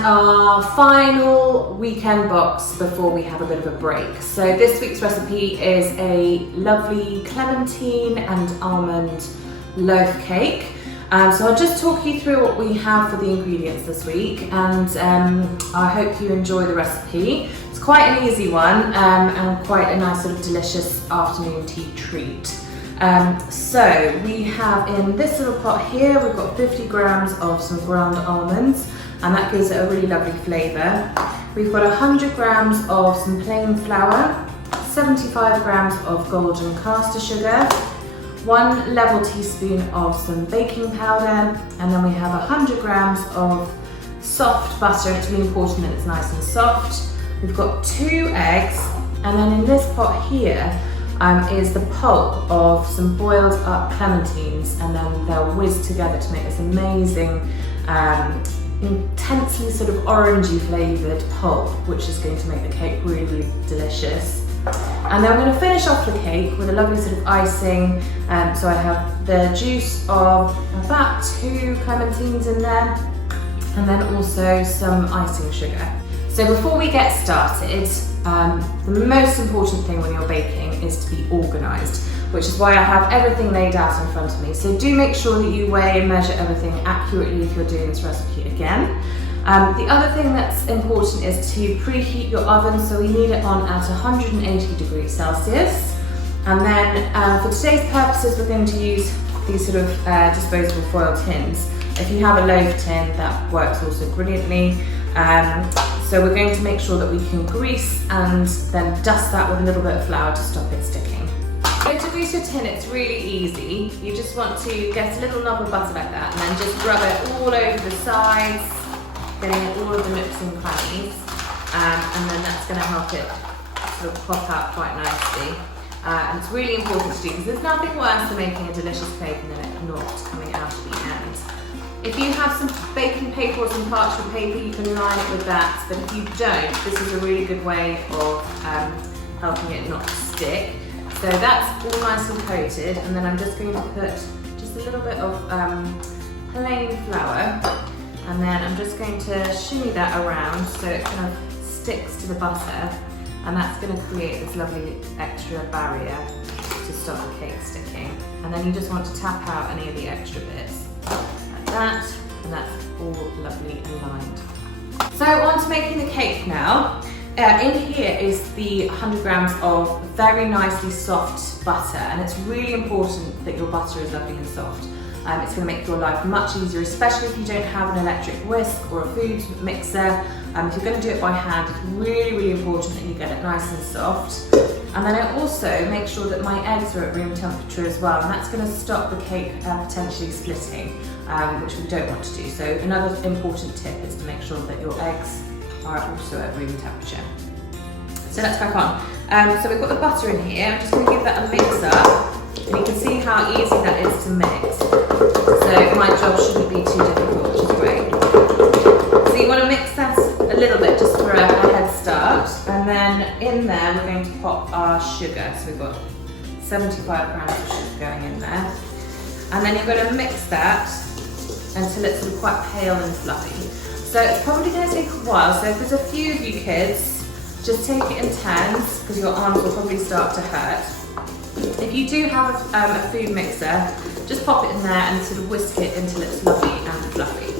our final weekend box before we have a bit of a break. So this week's recipe is a lovely clementine and almond loaf cake. So I'll just talk you through what we have for the ingredients this week, and I hope you enjoy the recipe. It's quite an easy one and quite a nice sort of delicious afternoon tea treat. So we have in this little pot here, we've got 50 grams of some ground almonds, and that gives it a really lovely flavour. We've got 100 grams of some plain flour, 75 grams of golden caster sugar, 1 level teaspoon of some baking powder, and then we have 100 grams of soft butter. It's really important that it's nice and soft. We've got 2 eggs, and then in this pot here is the pulp of some boiled up clementines, and then they'll whiz together to make this amazing, intensely sort of orangey flavoured pulp, which is going to make the cake really, really delicious. And then we're going to finish off the cake with a lovely sort of icing. So I have the juice of about 2 clementines in there, and then also some icing sugar. So before we get started, the most important thing when you're baking is to be organised, which is why I have everything laid out in front of me. So do make sure that you weigh and measure everything accurately if you're doing this recipe again. The other thing that's important is to preheat your oven, so we need it on at 180 degrees Celsius. And then for today's purposes, we're going to use these sort of disposable foil tins. If you have a loaf tin, that works also brilliantly. So we're going to make sure that we can grease and then dust that with a little bit of flour to stop it sticking. So to grease your tin, it's really easy. You just want to get a little knob of butter like that and then just rub it all over the sides, getting all of the nooks and crannies, and then that's going to help it sort of pop out quite nicely. And it's really important to do because there's nothing worse than making a delicious cake and then it not coming out at the end. If you have some baking paper or some parchment paper, you can line it with that, but if you don't, this is a really good way of helping it not to stick. So that's all nice and coated, and then I'm just going to put just a little bit of plain flour, and then I'm just going to shimmy that around so it kind of sticks to the butter, and that's going to create this lovely extra barrier to stop the cake sticking. And then you just want to tap out any of the extra bits. That, and that's all lovely and lined. So on to making the cake now. In here is the 100 grams of very nicely soft butter, and it's really important that your butter is lovely and soft. It's going to make your life much easier, especially if you don't have an electric whisk or a food mixer. If you're going to do it by hand, it's really, really important that you get it nice and soft. And then I also make sure that my eggs are at room temperature as well, and that's going to stop the cake potentially splitting, which we don't want to do. So another important tip is to make sure that your eggs are also at room temperature. So let's crack on. So we've got the butter in here. I'm just going to give that a mix up, and you can see how easy that is to mix. So my job shouldn't be too difficult, which is great. So you want to mix that a little bit just for a head start, and then in there we're going to pop our sugar. So we've got 75 grams of sugar going in there, and then you're going to mix that until it's sort of quite pale and fluffy. So it's probably going to take a while, so if there's a few of you kids, just take it in turns because your arms will probably start to hurt. If you do have a food mixer, just pop it in there and sort of whisk it until it's lovely and fluffy.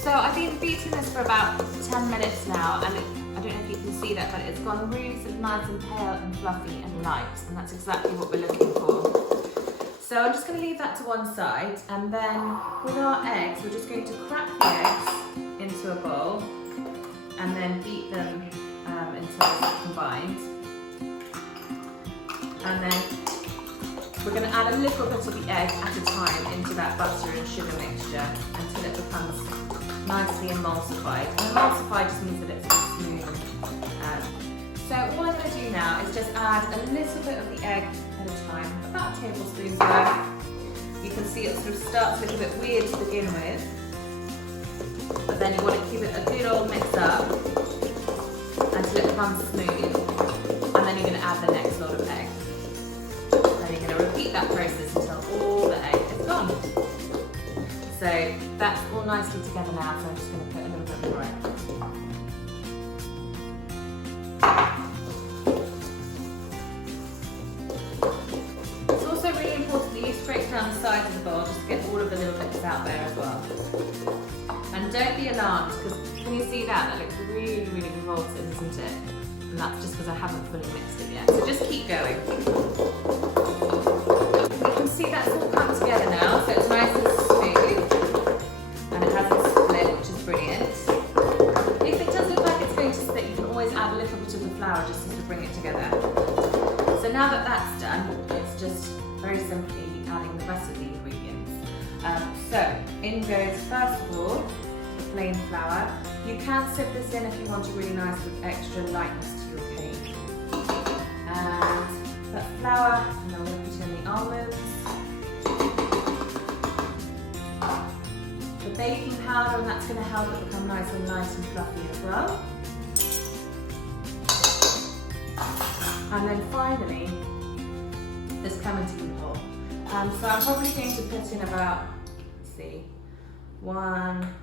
So I've been beating this for about 10 minutes now, and I don't know if you can see that, but it's gone really sort of nice and pale and fluffy and light, and that's exactly what we're looking for. So I'm just going to leave that to one side, and then with our eggs, we're just going to crack the eggs into a bowl and then beat them until they're combined. And then we're going to add a little bit of the egg at a time into that butter and sugar mixture until it becomes nicely emulsified. And emulsified just means that it's smooth. So all I'm going to do now is just add a little bit of the egg at a time, about a tablespoon's worth. You can see it sort of starts a little bit weird to begin with, but then you want to keep it a good old mix up until it becomes smooth, and then you're going to add the next lot of egg. Then you're going to repeat that process until all the egg is gone. So that's all nicely together now, so I'm just going to put a little bit more egg alarmed because can you see that? That looks really, really revolting, isn't it? And that's just because I haven't fully mixed it yet. So just keep going. You can see that's all come together now, so it's nice and smooth. And it has a split, which is brilliant. If it does look like it's going to split, you can always add a little bit of the flour just to bring it together. So now that that's done, it's just very simply adding the rest of the ingredients. So in goes, first of all, the plain flour. You can sieve this in if you want it really nice with extra lightness to your cake. And that flour, and then we'll put in the almonds. The baking powder, and that's going to help it become nice and light and fluffy as well. And then finally, this clementine pulp. So I'm probably going to put in about, let's see, 1,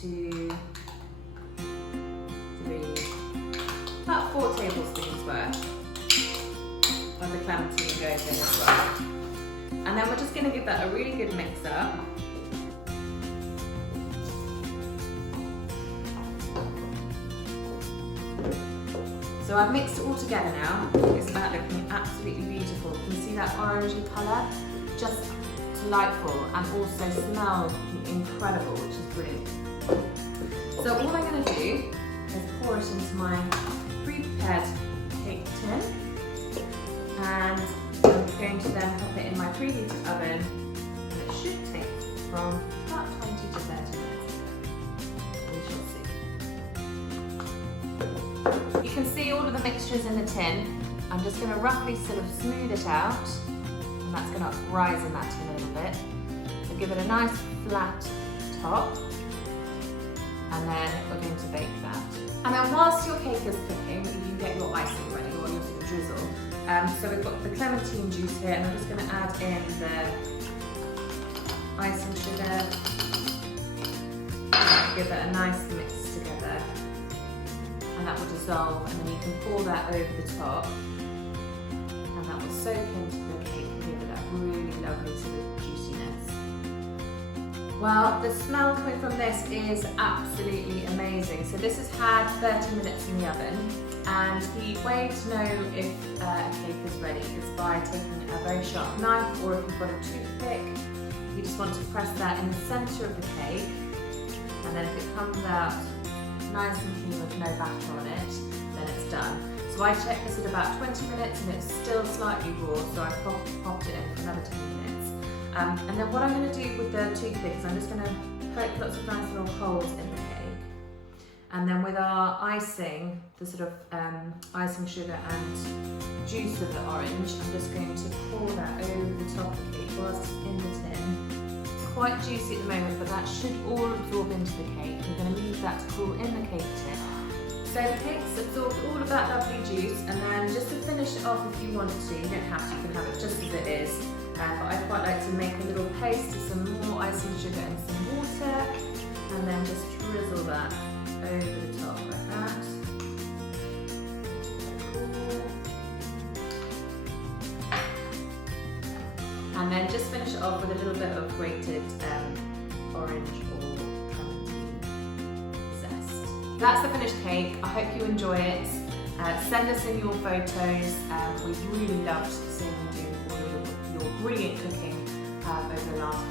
2, 3, about 4 tablespoons worth of the clementine goes in as well. And then we're just going to give that a really good mix up. So I've mixed it all together now. It's about looking absolutely beautiful. You can see that orangey colour, just delightful, and also smells incredible, which is brilliant. So all I'm going to do is pour it into my pre-prepared cake tin, and I'm going to then pop it in my preheated oven, and it should take from about 20 to 30 minutes. We shall see. You can see all of the mixtures in the tin. I'm just going to roughly sort of smooth it out, and that's going to rise in that tin a little bit. So give it a nice flat top, and then we're going to bake that. And then whilst your cake is cooking, you can get your icing ready, or your sort of drizzle. So we've got the clementine juice here, and I'm just going to add in the icing sugar. Give it a nice mix together, and that will dissolve, and then you can pour that over the top, and that will soak into the cake and give it that really lovely sort of juiciness. Well, the smell coming from this is absolutely amazing. So this has had 30 minutes in the oven, and the way to know if a cake is ready is by taking a very sharp knife, or if you've got a toothpick, you just want to press that in the centre of the cake, and then if it comes out nice and clean with no batter on it, then it's done. So I checked this at about 20 minutes and it's still slightly raw, so I popped it in for another 10 minutes. And then what I'm going to do with the toothpick is I'm just going to poke lots of nice little holes in the cake. And then with our icing, the sort of icing sugar and juice of the orange, I'm just going to pour that over the top of the cake whilst it's in the tin. Quite juicy at the moment, but that should all absorb into the cake. We're going to leave that to cool in the cake tin. So the cake's absorbed all of that lovely juice, and then just to finish it off, if you want to, you don't have to, you can have it just as it is. But I quite like to make a little paste with some more icing sugar and some water, and then just drizzle that over the top like that. And then just finish it off with a little bit of grated orange or clementine zest. That's the finished cake. I hope you enjoy it. Send us in your photos. We've really loved seeing you do all of your brilliant cooking over the last